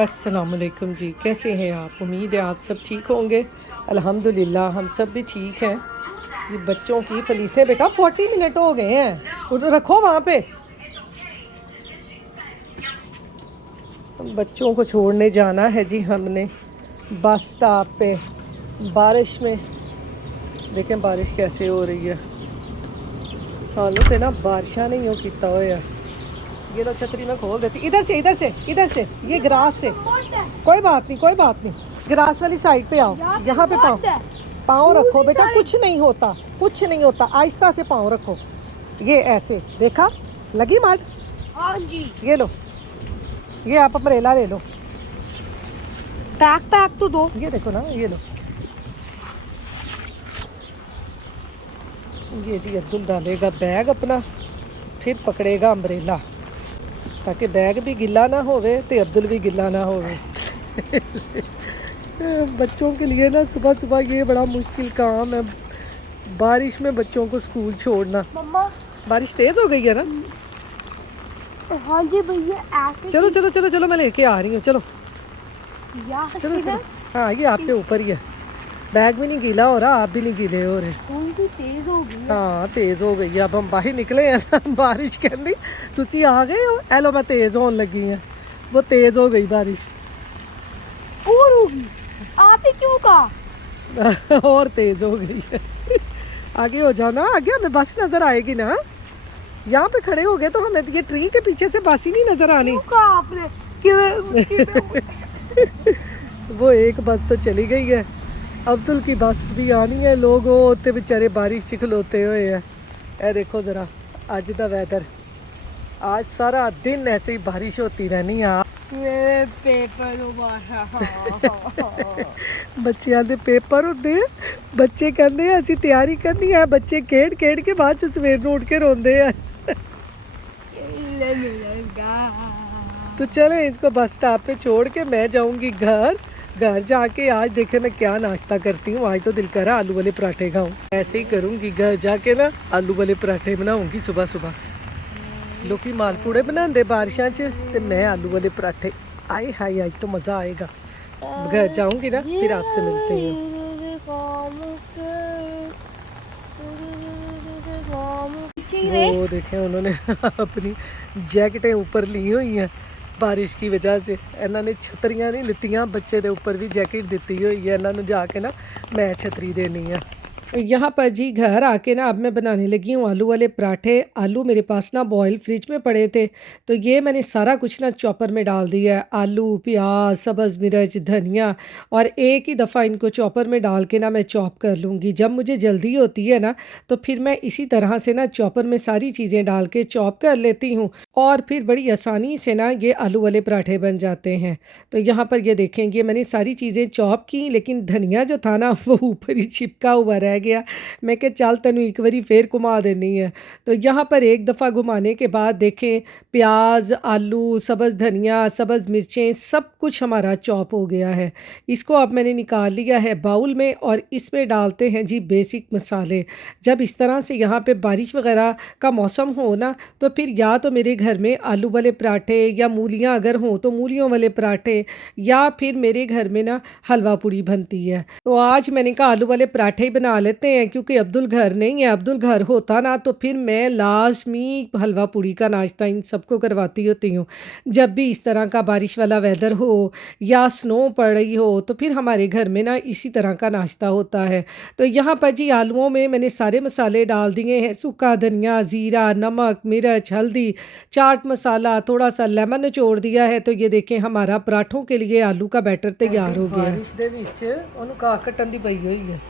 अस्सलाम वालेकुम जी, कैसे हैं आप? उम्मीद है आप सब ठीक होंगे। अल्हम्दुलिल्लाह हम सब भी ठीक हैं। ये बच्चों की फलीसें बेटा 40 मिनट हो गए हैं, उधर रखो वहाँ पे। बच्चों को छोड़ने जाना है जी हमने बस स्टॉप पे। बारिश में देखें बारिश कैसे हो रही है। सालों से ना बारिशा नहीं हो किता हो यार। ये तो छतरी में खोल देती। इधर से इधर से इधर से, ये ग्रास से। कोई बात नहीं कोई बात नहीं, ग्रास वाली साइड पे आओ। यहाँ पे पाँव पाँव रखो बेटा, कुछ नहीं होता कुछ नहीं होता। आहिस्ता से पाँव रखो, ये ऐसे। देखा लगी मड? हाँ जी। ये लो, ये आप अम्ब्रेला ले लो। पैक पैक तो दो। ये देखो ना, ये लो। ये जी अब्दुल डालेगा बैग अपना, फिर पकड़ेगा अम्ब्रेला ताकि बैग भी गिला ना होवे ते अब्दुल भी गिला ना होवे। बच्चों के लिए ना सुबह सुबह ये बड़ा मुश्किल काम है, बारिश में बच्चों को स्कूल छोड़ना। मम्मा बारिश तेज हो गई है ना? हाँ जी भैया, ऐसे चलो चलो चलो चलो, मैं लेके आ रही हूँ। चलो चलो सीधा। चलो। हाँ ये आपके ऊपर ही है, बैग भी नहीं गीला हो रहा, आप भी नहीं गीले हो रहे। थोड़ी सी तेज हो गई है। हाँ तेज हो गई है। अब हम बाहर निकले हैं ना, बारिश कहती तुसी आ गए हो। एलो मैं तेज होने लगी है, वो तेज हो गई बारिश। और होगी, आप ही क्यों कहा? और तेज हो गई है। आगे हो जाओ ना, आगे हमें बस नजर आएगी ना। यहाँ पे खड़े हो गए तो हमें ये ट्री के पीछे से बस ही नहीं नजर आनी। क्यों कहा आपने कि वो एक बस तो चली गई है, अब्दुल की बस भी आनी है। लोग वो होते बेचारे बारिश चिखलोते हुए हैं। ए देखो ज़रा आज का वैदर, आज सारा दिन ऐसे ही बारिश होती रहनी है। पेपर ਬੱਚਿਆਂ ਦੇ ਪੇਪਰ ਹੁੰਦੇ ਆ, ਬੱਚੇ ਕਹਿੰਦੇ ਆ ਅਸੀਂ ਤਿਆਰੀ ਕਰਨੀ ਹੈ। ਬੱਚੇ ਖੇਡ ਖੇਡ ਕੇ ਬਾਅਦ ਚ ਸਵੇਰ ਨੂੰ ਉੱਠ ਕੇ ਰੋਂਦੇ ਆ। तो चले इसको बस स्टॉप पे छोड़ के मैं जाऊंगी घर। घर जाके आज देखे मैं क्या नाश्ता करती हूँ। आज तो दिल कर रहा आलू वाले पराठे खाऊं। ऐसे ही करूंगी, घर जाके ना आलू वाले पराठे बनाऊंगी सुबह सुबह। लोग मालपूड़े बनाते बारिशा च, ते मैं आलू वाले पराठे। आए हाय आज तो मज़ा आएगा। घर जाऊंगी ना फिर आपसे मिलते हैं। वो देखें उन्होंने अपनी जैकेटें ऊपर ली हुई हैं बारिश की वजह से। इन्होंने छतरियां नहीं लितियां, बच्चे के ऊपर भी जैकेट दी हुई है। इन्होंने जाके ना मैं छतरी देनी है। यहाँ पर जी घर आके ना अब मैं बनाने लगी हूँ आलू वाले पराठे। आलू मेरे पास ना बॉयल फ्रिज में पड़े थे, तो ये मैंने सारा कुछ ना चॉपर में डाल दिया है। आलू, प्याज, सब्ज़ मिर्च, धनिया, और एक ही दफ़ा इनको चॉपर में डाल के ना मैं चॉप कर लूँगी। जब मुझे जल्दी होती है ना तो फिर मैं इसी तरह से ना चॉपर में सारी चीज़ें डाल के चॉप कर लेती हूँ, और फिर बड़ी आसानी से ना ये आलू वाले पराठे बन जाते हैं। तो यहाँ पर ये देखेंगे मैंने सारी चीज़ें चॉप की, लेकिन धनिया जो था ना वो ऊपर ही चिपका हुआ रह गया। मैं क्या चल तेनू एक बारी फिर घुमा देनी है। तो यहाँ पर एक दफ़ा घुमाने के बाद देखें प्याज, आलू, सब्ज़ धनिया, सब्ज़ मिर्चें सब कुछ हमारा चॉप हो गया है। इसको अब मैंने निकाल लिया है बाउल में, और इसमें डालते हैं जी बेसिक मसाले। जब इस तरह से यहाँ पे बारिश वगैरह का मौसम हो ना, तो फिर या तो मेरे घर में आलू वाले पराठे, या मूलियाँ अगर हों तो मूलियों वाले पराठे, या फिर मेरे घर में ना हलवा पूड़ी बनती है। तो आज मैंने कहा आलू वाले पराठे ही बना लेते हैं, क्योंकि अब्दुल घर नहीं है। अब्दुल घर होता ना तो फिर मैं लाजमी हलवा पूड़ी का नाश्ता इन सबको करवाती होती हूँ। जब भी इस तरह का बारिश वाला वेदर हो या स्नो पड़ रही हो तो फिर हमारे घर में ना इसी तरह का नाश्ता होता है। तो यहाँ पर जी आलूओं में मैंने सारे मसाले डाल दिए हैं, सूखा धनिया, ज़ीरा, नमक, मिर्च, हल्दी, चाट मसाला, थोड़ा सा लेमन निचोड़ दिया है। तो ये देखें हमारा पराठों के लिए आलू का बैटर तैयार हो गया। बारिश दे विच ओनू का कटन दी पई हुई है।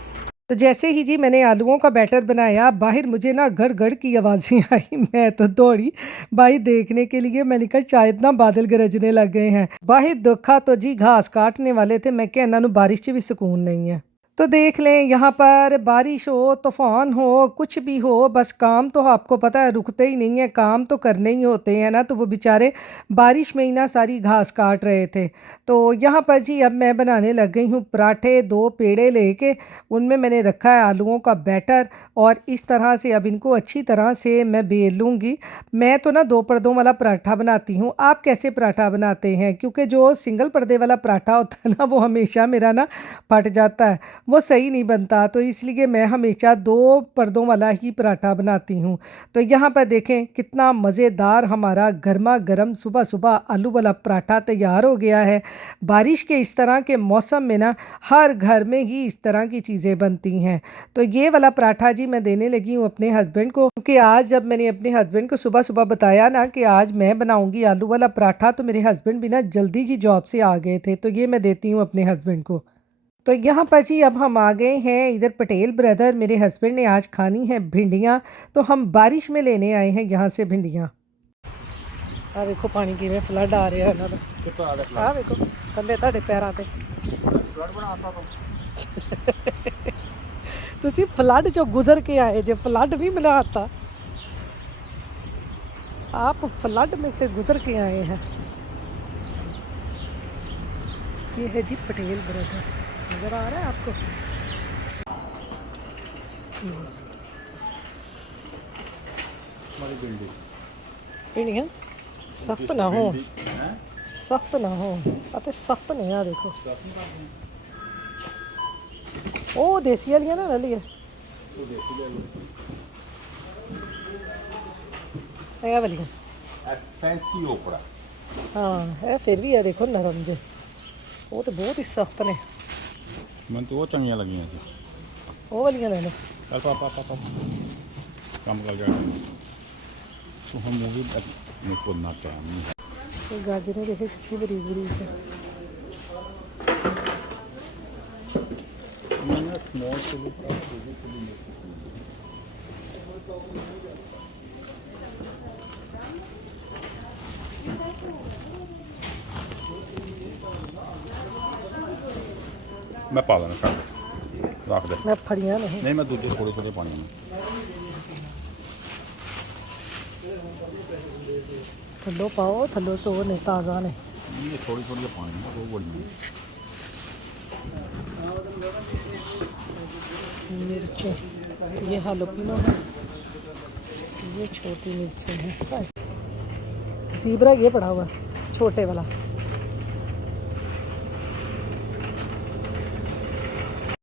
तो जैसे ही जी मैंने आलूओं का बैटर बनाया, बाहर मुझे ना गड़ गड़ की आवाज़ें आई। मैं तो दौड़ी बाहर देखने के लिए। मैंने कहा शायद ना बादल गरजने लग गए हैं। बाहर देखा तो जी घास काटने वाले थे। मैं क्या इन्हों बारिश च भी सुकून नहीं है। तो देख लें, यहाँ पर बारिश हो, तूफ़ान हो, कुछ भी हो, बस काम तो आपको पता है रुकते ही नहीं है, काम तो करने ही होते हैं ना। तो वो बेचारे बारिश में ही ना सारी घास काट रहे थे। तो यहाँ पर जी अब मैं बनाने लग गई हूँ पराठे। 2 पेड़े लेके उनमें मैंने रखा है आलूओं का बैटर, और इस तरह से अब इनको अच्छी तरह से मैं बेल लूँगी। मैं तो ना 2 पर्दों वाला पराठा बनाती हूँ। आप कैसे पराठा बनाते हैं? क्योंकि जो सिंगल पर्दे वाला पराठा होता है ना, वो हमेशा मेरा ना फट जाता है, वो सही नहीं बनता। तो इसलिए मैं हमेशा 2 पर्दों वाला ही पराठा बनाती हूँ। तो यहाँ पर देखें कितना मज़ेदार हमारा गर्मा गर्म सुबह सुबह आलू वाला पराठा तैयार हो गया है। बारिश के इस तरह के मौसम में ना हर घर में ही इस तरह की चीज़ें बनती हैं। तो ये वाला पराठा जी मैं देने लगी हूँ अपने हस्बैंड को, क्योंकि आज जब मैंने अपने हस्बैंड को सुबह सुबह बताया ना कि आज मैं बनाऊँगी आलू वाला पराठा, तो मेरे हस्बैंड भी ना जल्दी ही जॉब से आ गए थे। तो ये मैं देती हूँ अपने हस्बैंड को। तो यहाँ पर जी अब हम आ गए हैं इधर पटेल ब्रदर। मेरे हस्बैंड ने आज खानी है भिंडियाँ, तो हम बारिश में लेने आए हैं यहाँ से भिंडियाँ। आ देखो पानी किवें फ्लड आ रहा है ना, आ देखो थल्ले ਤੁਹਾਡੇ ਪੈਰਾਂ ਤੇ फ्लड बनाता ਤੁਸੀਂ फ्लड जो गुजर के आए जो फ्लड नहीं बनाता, आप फ्लड में से गुजर के आए हैं। ये है जी पटेल ब्रदर, नजर आ रहा है आपको? भिंडियाँ सख्त ना हो, सख्त ना हो, अते सख्त नहीं आ देखो। ओ देसी वाली ना ले लिए वाली फैंसी ओपरा। हाँ है, फिर भी है देखो नरम जे, वो तो बहुत ही सख्त ने। मैं तो वो चंगियां लगी सी, वो वालियाँ ले लो। चल पापा पापा काम कर जाए तो हम मूवी मुझको ना टाइम नहीं है। ये गाजरें देखे कितनी बरीक बरीक है। मैंने स्मॉल से भी मैं पा देना कर रख दे। मैं फड़ियाँ नहीं, नहीं मैं दूसरे थोड़े थोड़े पानी में थल्लो पाओ, थल्लो तो वो नहीं ताज़ा ने। ये थोड़ी थोड़ी पानी में वो बड़ी मिर्चें, ये हालोपिनो है, ये छोटी मिर्चें हैं। ज़ीब्रा ये पड़ा हुआ है छोटे वाला।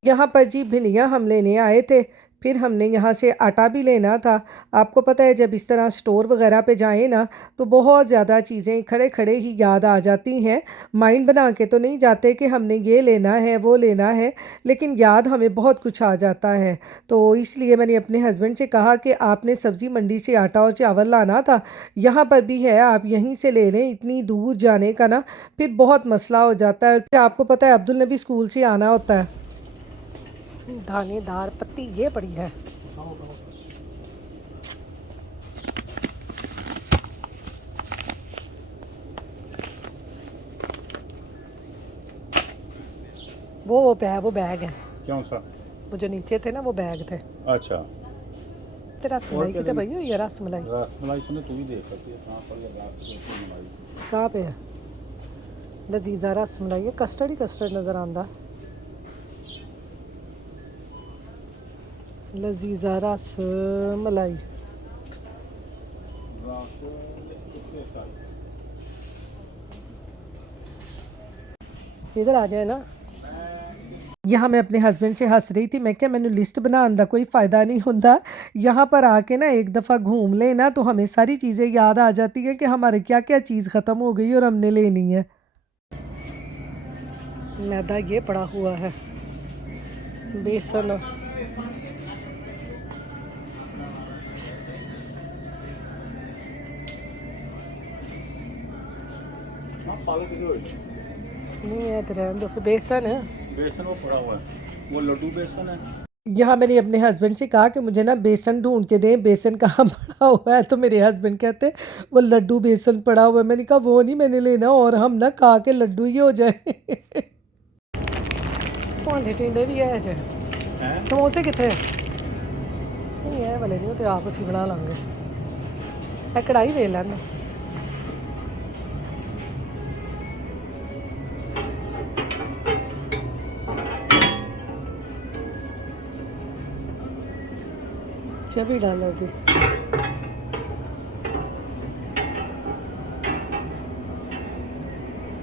यहाँ पर जी भिंडियाँ हम लेने आए थे, फिर हमने यहाँ से आटा भी लेना था। आपको पता है जब इस तरह स्टोर वगैरह पे जाएं ना, तो बहुत ज़्यादा चीज़ें खड़े खड़े ही याद आ जाती हैं। माइंड बना के तो नहीं जाते कि हमने ये लेना है वो लेना है, लेकिन याद हमें बहुत कुछ आ जाता है। तो इसलिए मैंने अपने हस्बैंड से कहा कि आपने सब्ज़ी मंडी से आटा और चावल लाना था, यहाँ पर भी है, आप यहीं से ले लें। इतनी दूर जाने का ना फिर बहुत मसला हो जाता है। आपको पता है अब्दुल ने भी स्कूल से आना होता है। दानेदार पत्ती ये पड़ी है। वो बैग है। कौन सा? वो जो नीचे थे ना वो बैग थे। अच्छा ते रसमलाई की तो भई हुई है, रसमलाई रसमलाई सुने तू भी देख सकती है कहाँ पर ये रसमलाई कहाँ पे है? लजीजा रसमलाई है, कस्टर्ड ही कस्टर्ड नज़र आंदा। लजीजा रसमलाई इधर आ जाए ना। यहाँ मैं अपने हस्बैंड से हंस रही थी, मैं क्या मैंने लिस्ट बनाने का कोई फ़ायदा नहीं होता। यहाँ पर आके ना एक दफ़ा घूम ले ना तो हमें सारी चीज़ें याद आ जाती हैं कि हमारे क्या क्या चीज़ ख़त्म हो गई और हमने लेनी है। मैदा ये पड़ा हुआ है, बेसन, नहीं है तो रहने दो। फिर बेसन है, बेसन वो पड़ा हुआ है, वो लड्डू बेसन है। यहाँ मैंने अपने हस्बैंड से कहा कि मुझे ना बेसन ढूंढ के दें, बेसन कहाँ पड़ा हुआ है। तो मेरे हस्बैंड कहते वो लड्डू बेसन पड़ा हुआ है। मैंने कहा वो नहीं मैंने लेना, और हम ना खा के लड्डू ही हो जाए। भांडे टिंडे भी है जे। हैं समोसे कितने नहीं है वाले नहीं, तो आप ਅਸੀਂ ਬਣਾ ਲਾਂਗੇ। ਇਹ ਕੜਾਈ ਵੇਖ ਲੈਣਾ। चाबी डालोगे?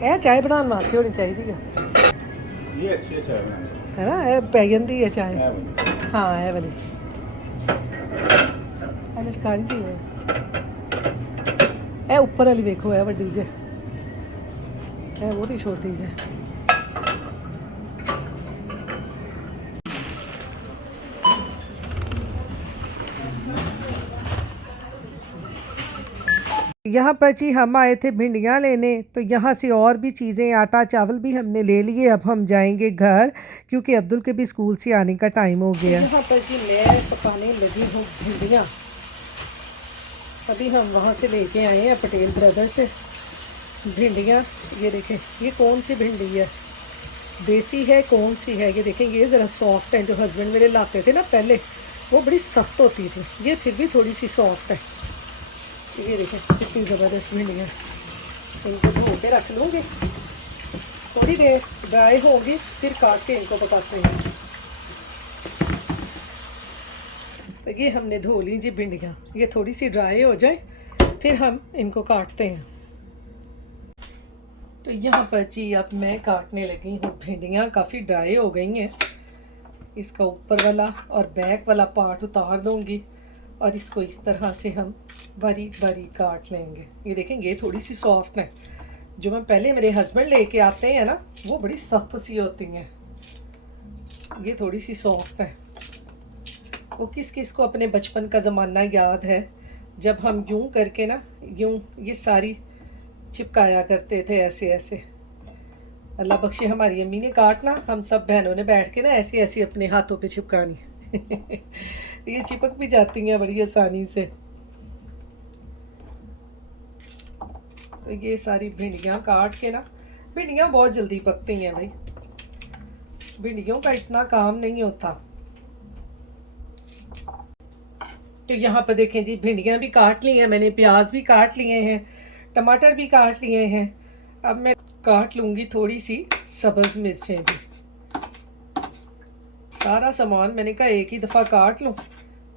ਇਹ ਚਾਹ ਬਣਾਉਣ ਵਾਸਤੇ ਹੋਣੀ ਚਾਹੀਦੀ ਆ, ये अच्छी अच्छा है ਹੈ ਨਾ? ਇਹ ਪੈ ਜਾਂਦੀ ਹੈ ਚਾਹ। ਹਾਂ ਇਹ ਵਾਲੀ ਇਹ ਲਟਕਾਣੀ ਦੀ ਹੈ। ਇਹ ਉੱਪਰ ਵਾਲੀ ਵੇਖੋ, ਇਹ ਵੱਡੀ ਜੇ, ਇਹ ਬਹੁਤੀ ਛੋਟੀ ਜੇ। यहाँ पर जी हम आए थे भिंडियाँ लेने, तो यहाँ से और भी चीज़ें, आटा चावल भी हमने ले लिए। अब हम जाएंगे घर क्योंकि अब्दुल के भी स्कूल से आने का टाइम हो गया। यहाँ पर जी मैं पकाने लगी हूँ भिंडियाँ। अभी हम वहाँ से लेके आए हैं पटेल ब्रदर से भिंडियाँ। ये देखें, ये कौन सी भिंडी है, देसी है कौन सी है? ये देखें, ये ज़रा सॉफ्ट है। जो हस्बैंड मेरे लाते थे ना पहले, वो बड़ी सख्त होती थी, ये फिर भी थोड़ी सी सॉफ्ट है। ये देखें कितनी ज़बरदस्त भिंडियाँ। इनको धो के रख लूँगी, थोड़ी देर ड्राई होगी, फिर काट के इनको पकाते हैं। तो ये हमने धो ली जी भिंडियाँ, ये थोड़ी सी ड्राई हो जाए फिर हम इनको काटते हैं। तो यहाँ पर जी अब मैं काटने लगी हूँ भिंडियाँ। काफ़ी ड्राई हो गई हैं। इसका ऊपर वाला और बैक वाला पार्ट उतार दूँगी और इसको इस तरह से हम बारीक बारीक काट लेंगे। ये देखेंगे ये थोड़ी सी सॉफ्ट है। जो मैं पहले मेरे हस्बैंड लेके आते हैं ना, वो बड़ी सख्त सी होती हैं, ये थोड़ी सी सॉफ्ट है। वो किस किस को अपने बचपन का ज़माना याद है, जब हम यूं करके ना, यूं ये सारी चिपकाया करते थे ऐसे ऐसे। अल्लाह बख्शे हमारी अम्मी ने काटना, हम सब बहनों ने बैठ के ना ऐसे ऐसे अपने हाथों पे चिपकानी। ये चिपक भी जाती हैं बड़ी आसानी से। तो ये सारी भिंडियाँ काट के ना, भिंडियाँ बहुत जल्दी पकती हैं भाई, भिंडियों का इतना काम नहीं होता। तो यहाँ पर देखें जी, भिंडियाँ भी काट ली हैं मैंने, प्याज भी काट लिए हैं, टमाटर भी काट लिए हैं। अब मैं काट लूँगी थोड़ी सी सब्ज़ मिर्चें भी। सारा सामान मैंने कहा एक ही दफ़ा काट लूँ,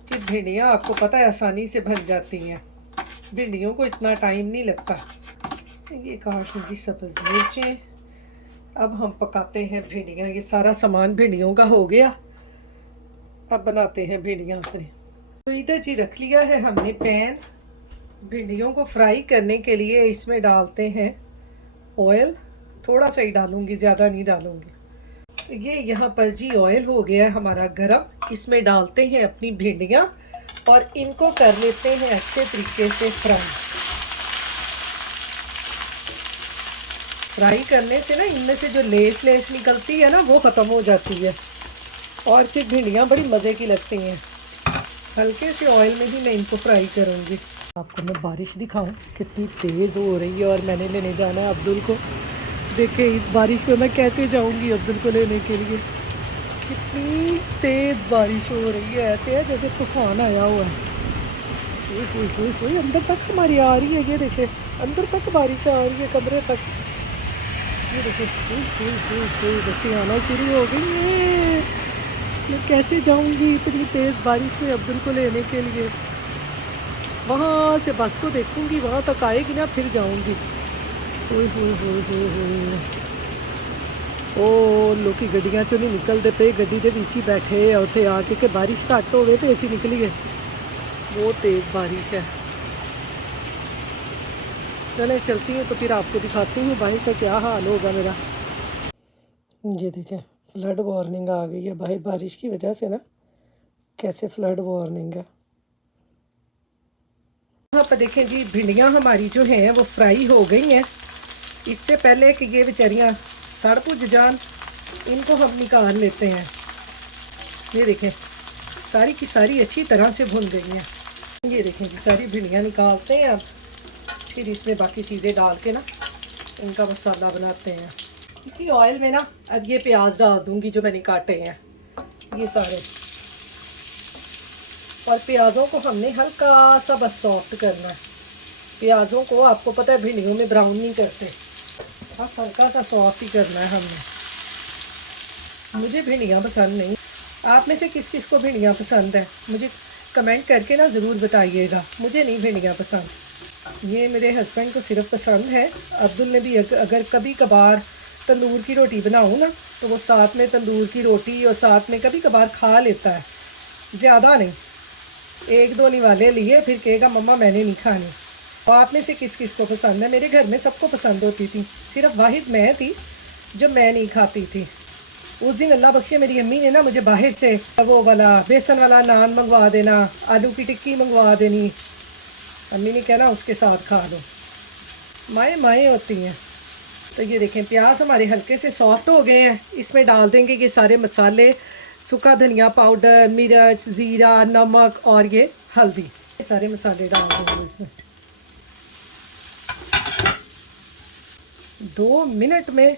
कि भिंडियाँ आपको पता है आसानी से बन जाती हैं, भिंडियों को इतना टाइम नहीं लगता। ये काट लीजिए सब्ज़ मिर्चें। अब हम पकाते हैं भिंडियाँ। ये सारा सामान भिंडियों का हो गया, अब बनाते हैं भिंडियाँ अपने। तो इधर जी रख लिया है हमने पैन। भिंडियों को फ्राई करने के लिए इसमें डालते हैं ऑयल, थोड़ा सा ही डालूँगी, ज़्यादा नहीं डालूँगी। तो ये यहाँ पर जी ऑयल हो गया है हमारा गरम। इसमें डालते हैं अपनी भिंडियाँ और इनको कर लेते हैं अच्छे तरीके से फ्राई। फ्राई करने से ना इनमें से जो लेस निकलती है ना, वो ख़त्म हो जाती है और फिर भिंडियाँ बड़ी मज़े की लगती हैं। हल्के से ऑयल में ही मैं इनको फ्राई करूँगी। आपको मैं बारिश दिखाऊं कितनी तेज़ हो रही है, और मैंने लेने जाना है अब्दुल को। देखिए इस बारिश में मैं कैसे जाऊँगी अब्दुल को लेने के लिए। कितनी तेज़ बारिश हो रही है, ऐसे है जैसे तूफान आया हुआ है। अंदर तक हमारी आ रही है, ये देखिए अंदर तक बारिश आ रही है, कमरे तक। ये देखिए बसें आना शुरू हो गई है। मैं कैसे जाऊंगी इतनी तेज़ बारिश में अब्दुल को लेने के लिए? वहाँ से बस को देखूंगी, वहाँ तक आएगी ना फिर जाऊंगी। ओ लोग की गड्डियाँ चो नहीं निकलते पे, गड्डी के बीच ही बैठे उत्थे आके कि बारिश घट हो तो ऐसी निकली है। बहुत तेज़ बारिश है। चले चलती हूँ तो फिर आपको दिखाती हूँ बाहर का क्या हाल होगा मेरा। ये देखें फ्लड वार्निंग आ गई है भाई, बारिश की वजह से ना कैसे फ्लड वार्निंग है। यहाँ पर देखें जी भिंडियाँ हमारी जो हैं वो फ्राई हो गई हैं। इससे पहले कि ये बेचारियाँ सड़ भुज जान, इनको हम निकाल लेते हैं। ये देखें सारी की सारी अच्छी तरह से भुन गई हैं। ये देखें जी सारी भिंडियाँ निकालते हैं। अब फिर इसमें बाकी चीज़ें डाल के ना इनका मसाला बनाते हैं। इसी ऑयल में ना अब ये प्याज डाल दूँगी जो मैंने काटे हैं। ये सारे। और प्याज़ों को हमने हल्का सा बस सॉफ्ट करना है। प्याज़ों को आपको पता है भिंडियों में ब्राउन नहीं करते, बस हल्का सा सॉफ्ट ही करना है हमने। मुझे भिंडियाँ पसंद नहीं। आप में से किस किस को भिंडियाँ पसंद है मुझे कमेंट करके ना ज़रूर बताइएगा। मुझे नहीं भिंडियाँ पसंद। ये मेरे हस्बैंड को सिर्फ पसंद है। अब्दुल ने भी अगर कभी कभार तंदूर की रोटी बनाऊँ ना तो वो साथ में तंदूर की रोटी और साथ में कभी कभार खा लेता है, ज़्यादा नहीं। एक दो निवाले लिए फिर कहेगा मम्मा मैंने नहीं खानी। और आप में से किस किस को पसंद है? मेरे घर में सबको पसंद होती थी, सिर्फ वाहिद मैं थी जो मैं नहीं खाती थी। उस दिन अल्लाह बख्शे मेरी अम्मी ने ना मुझे बाहर से वो वाला बेसन वाला नान मंगवा देना, आलू की टिक्की मंगवा देनी। अम्मी ने कहना उसके साथ खा लो। माएँ माएँ होती हैं। तो ये देखें प्याज हमारे हल्के से सॉफ्ट हो गए हैं। इसमें डाल देंगे ये सारे मसाले, सूखा धनिया पाउडर, मिर्च, ज़ीरा, नमक और ये हल्दी। ये सारे मसाले डाल देंगे इसमें। 2 मिनट में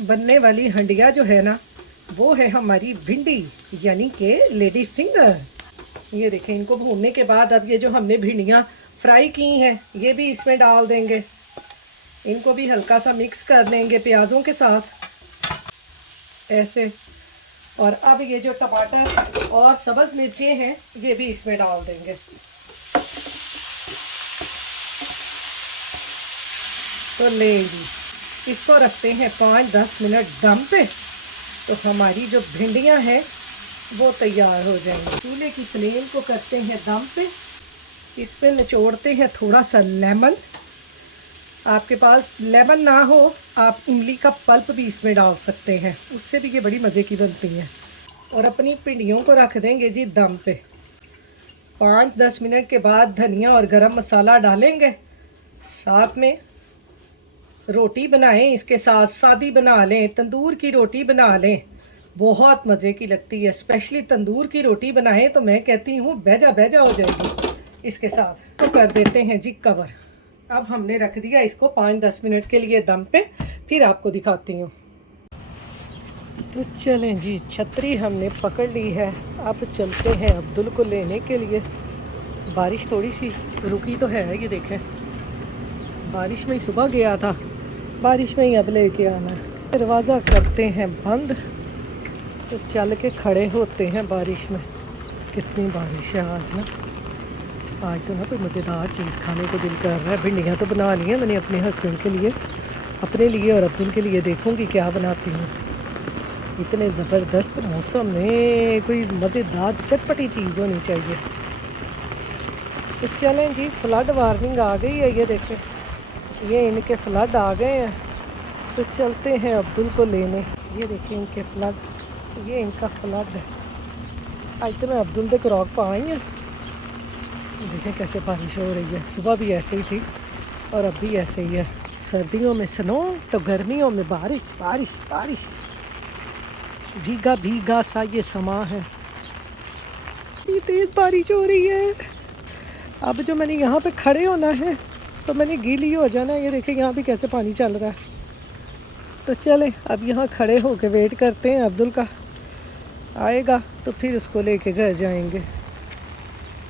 बनने वाली हंडिया जो है ना वो है हमारी भिंडी यानी कि लेडी फिंगर। ये देखें इनको भूनने के बाद अब ये जो हमने भिंडियाँ फ्राई की हैं ये भी इसमें डाल देंगे। इनको भी हल्का सा मिक्स कर लेंगे प्याज़ों के साथ ऐसे। और अब ये जो टमाटर और सब्ज़ मिर्चें हैं ये भी इसमें डाल देंगे। तो ले जी इसको रखते हैं 5-10 मिनट दम पे, तो हमारी जो भिंडियां हैं वो तैयार हो जाएंगी। चूल्हे की फ्लेम को करते हैं दम पे। इसमें निचोड़ते हैं थोड़ा सा लेमन। आपके पास लेमन ना हो आप इमली का पल्प भी इसमें डाल सकते हैं, उससे भी ये बड़ी मज़े की बनती हैं। और अपनी भिंडियों को रख देंगे जी दम पे। 5-10 मिनट के बाद धनिया और गरम मसाला डालेंगे, साथ में रोटी बनाएं, इसके साथ सादी बना लें, तंदूर की रोटी बना लें, बहुत मज़े की लगती है। स्पेशली तंदूर की रोटी बनाएं तो मैं कहती हूँ बेजा बेजा हो जाएगी इसके साथ। तो कर देते हैं जी कवर। अब हमने रख दिया इसको 5-10 मिनट के लिए दम पे, फिर आपको दिखाती हूँ। तो चलें जी छतरी हमने पकड़ ली है। अब चलते हैं अब्दुल को लेने के लिए। बारिश थोड़ी सी रुकी तो है, ये देखें बारिश में ही सुबह गया था, बारिश में ही अब लेके आना है। दरवाज़ा करते हैं बंद तो चल के खड़े होते हैं बारिश में। कितनी बारिश है आज ना। आज तो ना कोई मज़ेदार चीज़ खाने को दिल कर रहा है। भिंडियाँ तो बना ली हैं मैंने अपने हस्बैंड के लिए, अपने लिए और अब्दुल के लिए देखूँगी क्या बनाती हूँ। इतने ज़बरदस्त मौसम में कोई मज़ेदार चटपटी चीज़ होनी चाहिए। तो चलें जी फ्लड वार्निंग आ गई है, ये देखें ये इनके फ्लड आ गए हैं। तो चलते हैं अब्दुल को लेने। ये देखिए इनके फ्लड, ये इनका फ्लड है। आज तो मैं अब्दुल के क्रॉक पाई हैं। देखें कैसे बारिश हो रही है, सुबह भी ऐसे ही थी और अब भी ऐसे ही है। सर्दियों में स्नो तो गर्मियों में बारिश बारिश बारिश, भीगा भीगा सा ये समा है। ये तेज़ बारिश हो रही है। अब जो मैंने यहाँ पे खड़े होना है तो मैंने गीली हो जाना। ये देखें यहाँ भी कैसे पानी चल रहा है। तो चलें अब यहाँ खड़े होकर वेट करते हैं, अब्दुल का आएगा तो फिर उसको लेके घर जाएंगे।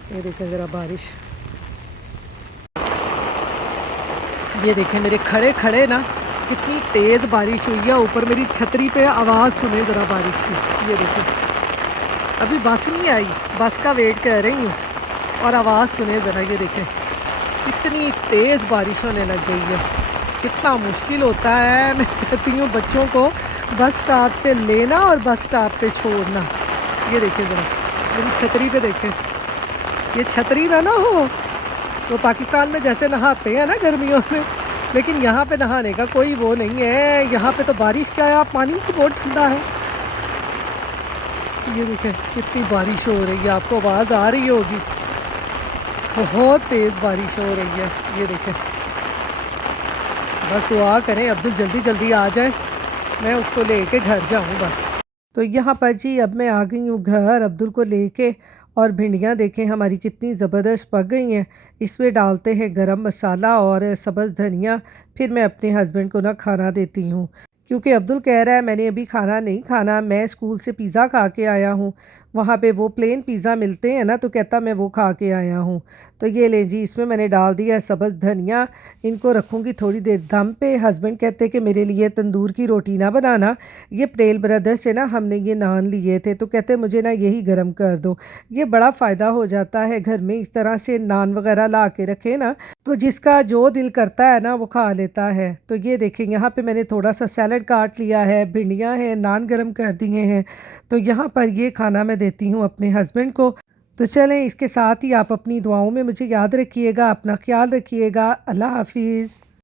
ये देखें ज़रा बारिश, ये देखें मेरे खड़े खड़े ना कितनी तेज़ बारिश हुई है। ऊपर मेरी छतरी पे आवाज़ सुने ज़रा बारिश की। ये देखें अभी बस नहीं आई, बस का वेट कर रही हूँ और आवाज़ सुने ज़रा। ये देखें इतनी तेज़ बारिश होने लग गई है। कितना मुश्किल होता है, मैं कहती हूँ बच्चों को बस स्टॉप से लेना और बस स्टॉप पे छोड़ना। ये देखें ज़रा मेरी छतरी पे देखें, ये छतरी ना हो तो पाकिस्तान में जैसे नहाते हैं ना गर्मियों में, लेकिन यहाँ पे नहाने का कोई वो नहीं है। यहाँ पे तो बारिश का है, पानी तो बहुत ठंडा है। ये देखें कितनी बारिश हो रही है, आपको आवाज़ आ रही होगी, बहुत तेज़ बारिश हो रही है। ये देखें बस दुआ करें अब्दुल जल्दी जल्दी आ जाए, मैं उसको लेके घर जाऊँ बस। तो यहाँ पर जी अब मैं आ गई हूँ घर अब्दुल को लेके। और भिंडियाँ देखें हमारी कितनी ज़बरदस्त पक गई हैं। इसमें डालते हैं गरम मसाला और सब्ज़ धनिया, फिर मैं अपने हस्बैंड को ना खाना देती हूँ। ये देखें कितनी बारिश हो रही है, सुबह भी ऐसे ही थी और अब भी ऐसे ही है। सर्दियों में स्नो तो गर्मियों में बारिश बारिश बारिश, भीगा भीगा सा ये समा है। अब जो मैंने यहाँ पे खड़े होना है तो मैंने गीली हो जाना। ये देखें क्योंकि अब्दुल कह रहा है मैंने अभी खाना नहीं खाना, मैं स्कूल से पिज़्ज़ा खा के आया हूँ। वहाँ पे वो प्लेन पिज़्ज़ा मिलते हैं ना, तो कहता मैं वो खा के आया हूँ। तो ये ले जी, इसमें मैंने डाल दिया सब्ज़ धनिया। इनको रखूँगी थोड़ी देर दम पे। हस्बैंड कहते कि मेरे लिए तंदूर की रोटी ना बनाना, ये पटेल ब्रदर से ना हमने ये नान लिए थे, तो कहते मुझे ना यही गर्म कर दो। ये बड़ा फ़ायदा हो जाता है घर में इस तरह से नान वगैरह ला के रखे ना, तो जिसका जो दिल करता है ना वो खा लेता है। तो ये देखें, यहाँ पे मैंने थोड़ा सा सैलड काट लिया है, भिंडियाँ हैं, नान गरम कर दिए हैं। तो यहाँ पर ये खाना मैं देती हूँ अपने हस्बैंड को। तो चलें, इसके साथ ही आप अपनी दुआओं में मुझे याद रखिएगा, अपना ख्याल रखिएगा। अल्लाह हाफिज़।